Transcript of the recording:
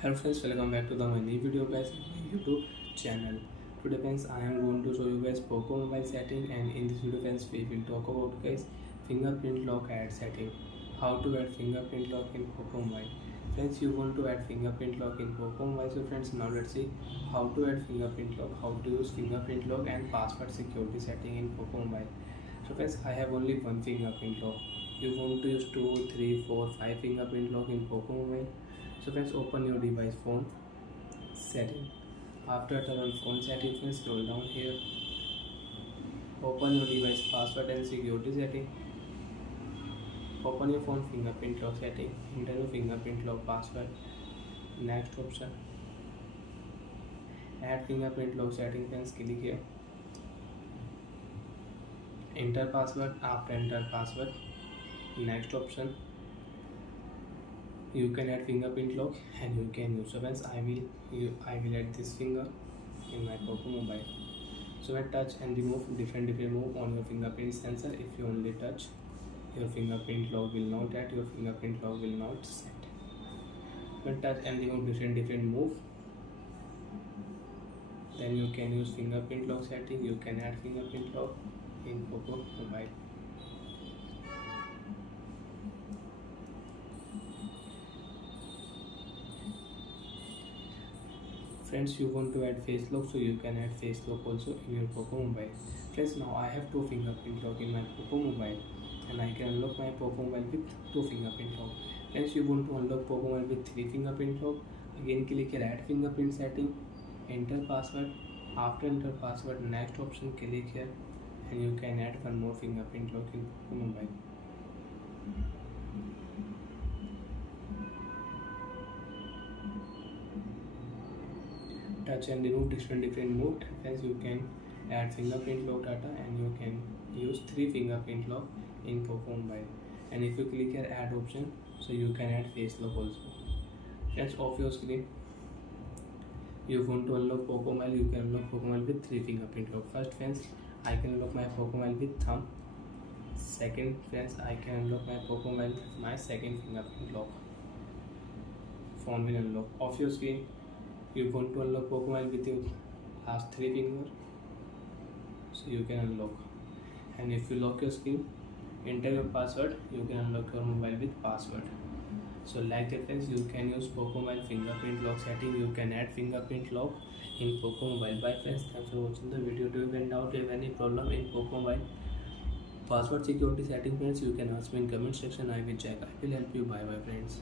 Hello friends, welcome back to my new video guys in my YouTube channel. Today friends, I am going to show you guys Poco mobile setting, and in this video friends we will talk about guys fingerprint lock add setting. How to add fingerprint lock in Poco mobile. Friends, you want to add fingerprint lock in Poco mobile. So friends, now let's see how to add fingerprint lock, how to use fingerprint lock and password security setting in Poco mobile. So friends, I have only one fingerprint lock. You want to use 2, 3, 4, 5 fingerprint lock in Poco mobile. So friends, open your device phone setting. After turn on phone setting, friends, scroll down here. Open your device password and security setting. Open your phone fingerprint lock setting. Enter your fingerprint lock password. Next option. Add fingerprint lock setting, friends, click here. Enter password. After enter password, next option. You can add fingerprint lock and you can use. So friends, I will add this finger in my Poco mobile. So when touch and remove different move on your fingerprint sensor. If you only touch, your fingerprint lock will not add, your fingerprint lock will not set. When touch and remove different move, then you can use fingerprint lock setting. You can add fingerprint lock in Poco mobile. Friends, you want to add face lock, so you can add face lock also in your Poco mobile. Friends, now I have 2 fingerprint lock in my Poco mobile, and I can unlock my Poco mobile with 2 fingerprint lock. Friends, you want to unlock Poco mobile with 3 fingerprint lock. Again, click here add fingerprint setting, enter password. After enter password, next option, click here, and you can add one more fingerprint lock in Poco mobile. Touch and remove different move, and friends, you can add fingerprint lock data and you can use 3 fingerprint lock in Poco mobile. And if you click here add option, so you can add face lock also. Friends, off your screen. You want to unlock Poco mobile, you can unlock Poco mobile with 3 fingerprint lock. First friends, I can unlock my Poco mobile with thumb. Second friends, I can unlock my Poco mobile with my second fingerprint lock. Phone will unlock. Off your screen, you want to unlock Poco mobile with your last 3 fingers, so you can unlock. And if you lock your screen, enter your password, you can unlock your mobile with password. So like that friends, you can use Poco mobile fingerprint lock setting. You can add fingerprint lock in Poco mobile. Bye friends, thanks for watching the video. Do you find out if any problem in Poco mobile password security setting, friends, you can ask me in comment section. I will check, I will help you. Bye bye friends.